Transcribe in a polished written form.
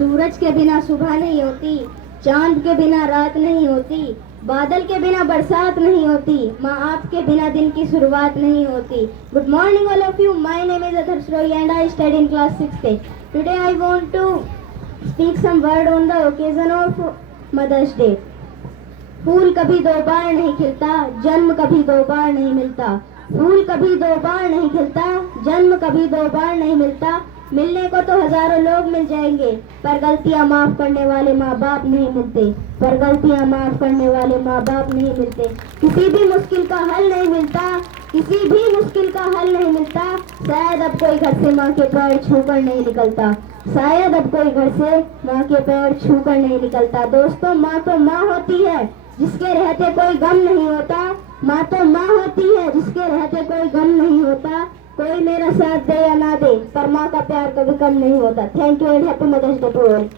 सूरज के बिना सुबह नहीं होती, चांद के बिना रात नहीं होती, बादल के बिना बरसात नहीं होती, माँ आपके बिना दिन की शुरुआत नहीं होती। Good morning all of you, my name is Athars Roy and I study in class 6th. Today I want to speak some word on the occasion of Mother's Day. फूल कभी दो बार नहीं खिलता, जन्म कभी दो बार नहीं मिलता। फूल कभी दो बार नहीं खिलता, जन्म कभी दो बार नहीं मिलता। मिलने को तो हजारों लोग मिल जाएंगे, पर गलतियां माफ करने वाले माँ बाप नहीं मिलते। पर गलतियां माफ करने वाले माँ बाप नहीं मिलते। किसी भी मुश्किल का हल नहीं मिलता, किसी भी मुश्किल का हल नहीं मिलता। शायद अब कोई घर से माँ के पैर छूकर नहीं निकलता। शायद अब कोई घर से माँ के पैर छूकर नहीं निकलता। दोस्तों, माँ तो माँ होती है जिसके रहते कोई गम नहीं होता। माँ तो माँ होती है जिसके रहते कोई गम नहीं होता। कोई मेरा साथ दे या ना दे, पर माँ का प्यार कभी कम नहीं होता। Thank you and happy mother's day to all.